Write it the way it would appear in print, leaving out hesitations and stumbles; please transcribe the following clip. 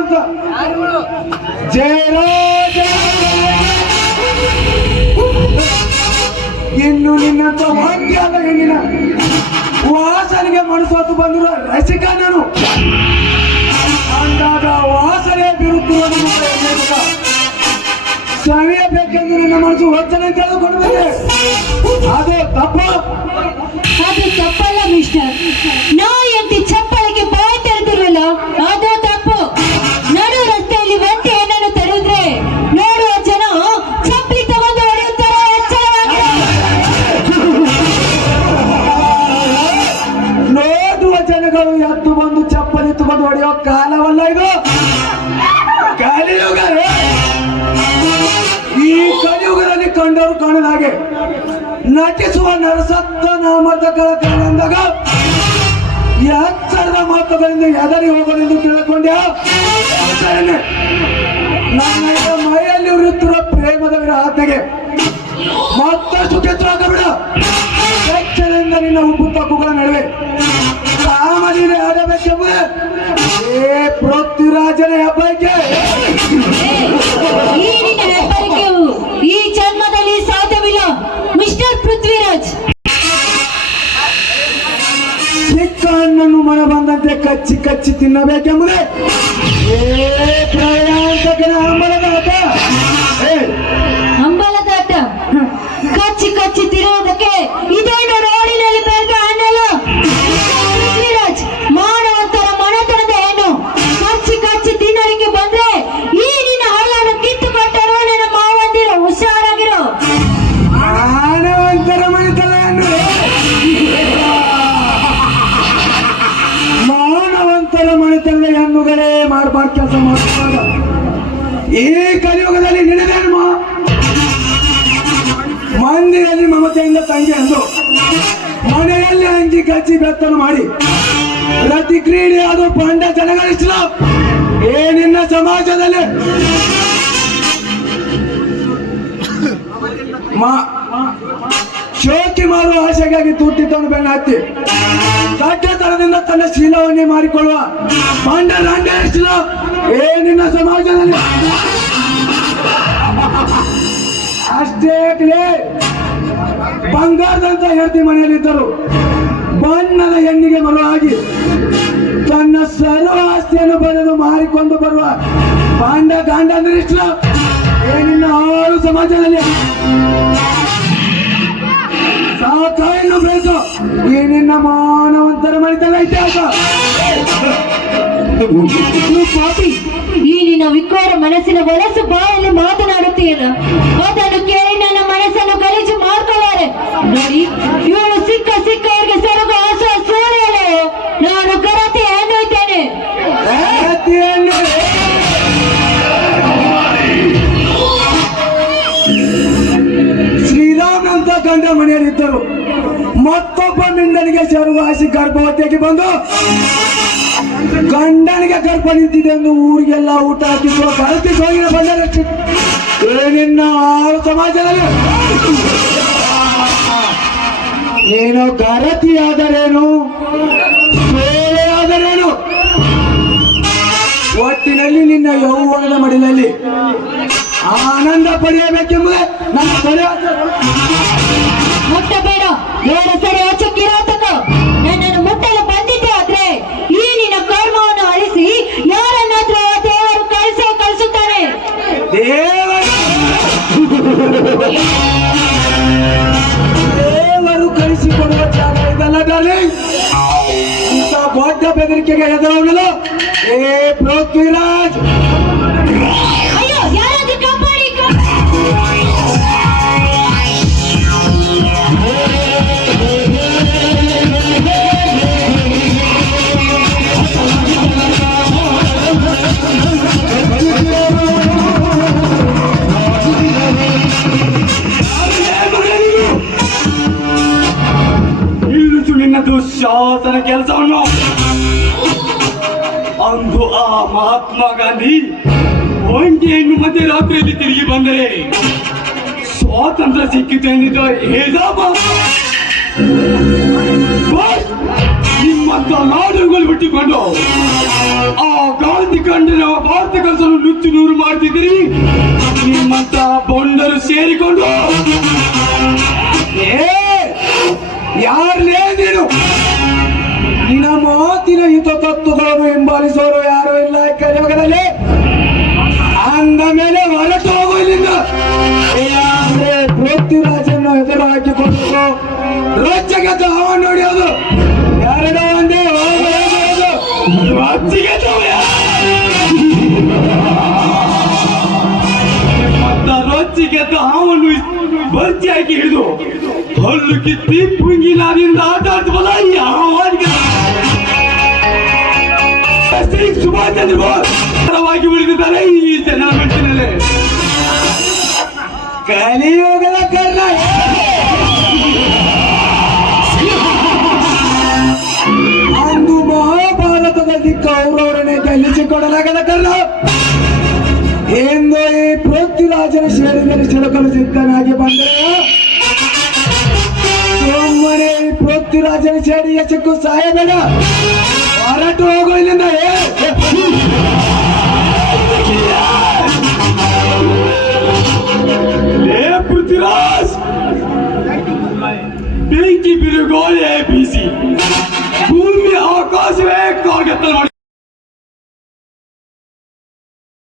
ಅಂತ ಜಯರಾಜ. ಇನ್ನು ನಿನ್ನಂತ ವಾಕ್ಯಾದ ಹೆಣ್ಣಿನ ವಾಸನೆಗೆ ಮನಸ್ಸೊತ್ತು ಬಂದಿರೋ ರಸಿಕ ನಾನು ಅಂದಾಗ ವಾಸನೆ ಬಿರುತ್ತುವ ಸವಿಯಬೇಕೆಂದು ನನ್ನ ಮನಸ್ಸು ವಚನೆ ತೆಗೆದುಕೊಂಡಿದೆ. ಅದೇ ತಪ್ಪು. ಅದು ತಪ್ಪಲ್ಲ ಮಿಸ್ಟರ್. ನಾವು ಎಂಟಿ ಚಪ್ಪಲಿಗೆ ಬಾಯಿ ತೆರೆದಿರಲ್ಲ, ಅದು ತಪ್ಪು. ನಡು ರಸ್ತೆಯಲ್ಲಿ ಒಂಟಿ ಏನನ್ನು ತಡೆದ್ರೆ ನೋಡುವ ಜನ ಚಪ್ಪಲಿ ತಗೊಂಡು ಹೊಡೆಯುತ್ತಾರೆ. ನೋಡುವ ಜನಗಳು ಎದ್ದು ಬಂದು ಚಪ್ಪಲಿ ತಗೊಂಡು ಹೊಡೆಯೋ ಕಾಲವಲ್ಲ ಇದು, ಕಲಿಯುಗ. ಈ ಕಲಿಯುಗದಲ್ಲಿ ಕಂಡವರು ಕಾಣದ ಹಾಗೆ ನಟಿಸುವ ನರಸತ್ತ ನಾಮರ್ದಗಳ ಕಾರಣದಾಗ ಎಚ್ಚರದ ಮಾತುಗಳಿಂದ ಎದರಿ ಹೋಗಲೆಂದು ತಿಳ್ಕೊಂಡೆ. ನನ್ನ ಮೈಯಲ್ಲಿ ಉರಿಯುತ್ತಿರುವ ಪ್ರೇಮದ ವಿರಹತೆಗೆ ಮತ್ತಷ್ಟು ಕಿತ್ತುಹಾಕಬೇಡ. ಎಚ್ಚರದಿಂದ ನಿನ್ನ ಉಪ್ಪು ತಪ್ಪುಗಳ ನಡುವೆ ಕಾಮನೀರೆ ಆಡಬೇಕೆಂಬುದೇ ಪೃಥ್ವಿರಾಜನ ಹೆಬ್ಬಾರಿಕೆ. ಈ ಜನ್ಮದಲ್ಲಿ ಸಾಧ್ಯವಿಲ್ಲ ಮಿಸ್ಟರ್ ಪೃಥ್ವಿರಾಜ್. ಚಿಕ್ಕ ಹಣ್ಣನ್ನು ಮನ ಬಂದಂತೆ ಕಚ್ಚಿ ಕಚ್ಚಿ ತಿನ್ನಬೇಕೆಂಬುದೇ ಪ್ರಯಾಣಿಕನ ಹಂಬಲದಾಟ. ಹಂಬಲದಾಟ ಕಚ್ಚಿ ಕಚ್ಚಿ ತಿನ್ನುವುದಕ್ಕೆ ಇದೇನು ರೋಡಿನಲ್ಲಿ ಬೆಳೆದ ಹಣ್ಣಲ್ಲ. ಪೃಥ್ವಿರಾಜ್ ಮಾನವಂತರ ಮನತನದ ಹೆಣ್ಣು. ಕಚ್ಚಿ ಕಚ್ಚಿ ತಿನ್ನಲಿಕ್ಕೆ ಬಂದ್ರೆ ಈ ನಿನ್ನ ಹಳ್ಳನ್ನು ಕಿತ್ತು ಕೊಟ್ಟರು ನನ್ನ ಮಾವಂದಿರು. ಹುಷಾರಾಗಿರೋ. ಮಾನವಂತರ ಮನೆತನ ಹೆಣ್ಣು, ಮಾನವಂತರ ಮನೆತನದ ಹೆಣ್ಣುಗಳೇ ಮಾಡಬಾರ್ದು ಕೆಲಸ ಮಾಡುವಾಗ ಈ ಕಲಿಯುಗದಲ್ಲಿ ನಿನದೇನು ಮಂದಿರಲ್ಲಿ ಮಮತೆಯಿಂದ ತಂಗಿ ಅಂದು ಮನೆಯಲ್ಲಿ ಅಂಜಿ ಕಚ್ಚಿ ಬೆತ್ತನ ಮಾಡಿ ಪ್ರತಿ ಕ್ರೀಡೆ ಅದು ಪಂಡ ಜನಗಳಿಸಲ ನಿನ್ನ ಸಮಾಜದಲ್ಲಿ ಶೋಕಿ ಮಾಡುವ ಆಶೆಗಾಗಿ ತುಟ್ಟಿದ್ದವನು ಬೆನ್ನ ಹತ್ತಿ ದಡ್ಡತನದಿಂದ ತನ್ನ ಶೀಲವನ್ನೇ ಮಾರಿಕೊಳ್ಳುವ ಪಂಡ ರಂಗೇಶ್ಲ ನಿನ್ನ ಸಮಾಜದಲ್ಲಿ ಅಷ್ಟೇ ಬಂಗಾರದಂತ ಹೆಂಡತಿ ಮನೆಯಲ್ಲಿದ್ದರು ಬಣ್ಣದ ಹೆಣ್ಣಿಗೆ ಮರುವಾಗಿ ತನ್ನ ಸರ್ವ ಆಸ್ತಿಯನ್ನು ಬರೆದು ಮಾರಿಕೊಂಡು ಬರುವ ಪಾಂಡ ಗಾಂಡ ನಿಷ್ಠ ನಿನ್ನ ಆರು ಸಮಾಜದಲ್ಲಿ ಸಾಕಾಯನ್ನು ಬೇಕು. ಈ ನಿನ್ನ ಮಾನವಂತರ ಮನೆತನ ಇತಿಹಾಸ. ಪಾಪಿ, ಈ ನಿನ್ನ ವಿಕಾರ ಮನಸ್ಸಿನ ಹೊಲಸು ಬಾಯಲ್ಲಿ ಮಾತನಾಡುತ್ತೀಯಲ್ಲ, ಅದನ್ನು ಕೇಳಿ ನನ್ನ ಮನಸ್ಸನ್ನು ಗಲೀಜು ಮಾಡ್ಕೊಳ್ಳಾರೆ. ನೋಡಿ, ಇವಳು ಸಿಕ್ಕವರಿಗೆ ಸರಗು ಆಸೆ ಸೋಳೆಯಲ್ಲ. ನಾನು ಕರಾತೆ ಹೆಣ್ಣು ಇದ್ದೇನೆ. ಶ್ರೀರಾಮನಂತ ಗಂಡ ಮನೆಯಲ್ಲಿದ್ದರು. ಮತ್ತೊಬ್ಬ ಮಿಂಡನಿಗೆ ಶರ್ವಾಸಿ ಗರ್ಭವತಿಯಾಗಿ ಬಂದು ಗಂಡನಿಗೆ ಗರ್ಭ ನಿಂತಿದೆ ಎಂದು ಊರಿಗೆಲ್ಲ ಊಟ ಹಾಕಿಸುವ ಗಲತಿ ಸೋಗಿನ ಬಂದರೆ ನಿನ್ನ ಆರು ಸಮಾಜದಲ್ಲಿ ನೀನು ಗರತಿಯಾದರೇನು ಸೋಳೆಯಾದರೇನು ಒಟ್ಟಿನಲ್ಲಿ ನಿನ್ನ ಯೌವನದ ಮಡಿಲಲ್ಲಿ ಆನಂದ ಪಡೆಯಬೇಕೆಂಬುದೇ ನನ್ನ ಸರಿ. ಮುಟ್ಟಬೇಡ, ಬೇಡ ಸರಿ ಕಿರಾತಕ. ನನ್ನನ್ನು ಮುಟ್ಟಲು ಬಂದಿದ್ದೆ ಆದ್ರೆ ಈ ನಿನ್ನ ಕರ್ಮವನ್ನು ಅಳಿಸಿ ಯಾರನ್ನಾದ್ರೂ ದೇವರು ಕಳಿಸುತ್ತಾನೆ. ದೇವರು ಕಳಿಸಿಕೊಡುವ ಜಾಗ ಇದಲ್ಲ ಡಾರ್ಲಿಂಗ್. ಇಂಥ ದೊಡ್ಡ ಬೆದರಿಕೆಗೆ ಎದುರಾಗಲು ಪೃಥ್ವಿರಾಜ್. ಅಯ್ಯೋ, ಯಾರಾದ್ರೂ ಕಾಪಾಡಿ. ನಿಲ್ಲಿಸು ನಿನ್ನ ದುಶ್ಯಾಸನ ಕೆಲಸವನ್ನು. ಅಂದು ಆ ಮಹಾತ್ಮ ಗಾಂಧಿ ಒಂಟಿಯನ್ನು ಮಧ್ಯರಾತ್ರಿಯಲ್ಲಿ ತಿರುಗಿ ಬಂದರೆ ಸ್ವಾತಂತ್ರ್ಯ ಸಿಕ್ಕಿತು ಎಂದಿದ್ದ ನಿಮ್ಮ ಅಂತ ನಾಡುಗಳು ಬಿಟ್ಟುಕೊಂಡು ಆ ಗಾಂಧಿ ಕಂಡಿನ ಭಾರತ ಕಲ್ಸಲು ನುಚ್ಚು ನೂರು ಮಾಡ್ತಿದ್ದೀರಿ. ನಿಮ್ಮಂತ ಬೊಂಡರು ಸೇರಿಕೊಂಡು ಯಾರೇ ನೀನು? ನಿನ್ನ ಮಾತಿನ ಹಿತ ತತ್ವಗಳನ್ನು ಹಿಂಬಾಲಿಸೋರು ಯಾರು ಇಲ್ಲ ಈ ಕಲಿಯುಗದಲ್ಲಿ. ಅಂದ ಮೇಲೆ ಹೊರಟು ಹೋಗು ಇಲ್ಲಿಂದ. ಇಲ್ಲಾಂದ್ರೆ ಪೃಥ್ವಿರಾಜನ್ನು ಎದುರು ಹಾಕಿಕೊಂಡು ರೊಚ್ಚಿಗೆ ಅವನು ನೋಡಿಯೋದು ಎರಡೋ ಒಂದೇ ರೊಚ್ಚಿಗೆ ರೊಚ್ಚಿಗೆ ಅವನು ಬರ್ಚಿ ಹಾಕಿ ಹಿಡಿದು ಹಲ್ಲು ಕಿತ್ತಿ ಪುಂಗಿ ನಾರಿಂದ ಆಟ ಆಡ್ತವಲ್ಲ ಸುಭಾಷ್ ಚಂದ್ರ ಬೋಸ್ ಉಳಿದಿದ್ದಾರೆ ಈ ಜನ ಮಟ್ಟಿನಲ್ಲಿ. ಕಲಿಯುಗದ ಕರ್ಣ ಅಂದು ಮಹಾಭಾರತದಲ್ಲಿ ಕೌರವರನ್ನೇ ಗೆಲ್ಲಿಸಿಕೊಡಲಾಗದ ಕರ್ಣ ಎಂದು ಈ ಪೃಥ್ವಿರಾಜನ ಶರೀರದಲ್ಲಿ ಸಿಲುಕಲು ಸಿದ್ಧನಾಗಿ ಬಂದರೆ ಸುಮ್ಮನೆ ಈ ಪೃಥ್ವಿರಾಜನ ಶರೀರ ಸಿಕ್ಕು ಸಾಯಬೇಡ, ಹೊರಟು ಹೋಗೋ ಇಲ್ಲಿಂದ. ಪೃಥ್ವಿರಾಜ್ ಬೆಂಕಿ ಬಿರುಗೋಲೆ ಬೀಸಿ ಭೂಮಿ ಆಕಾಶವೇ ಕಾರ್ಗತ್ತಲು ಮಾಡಿ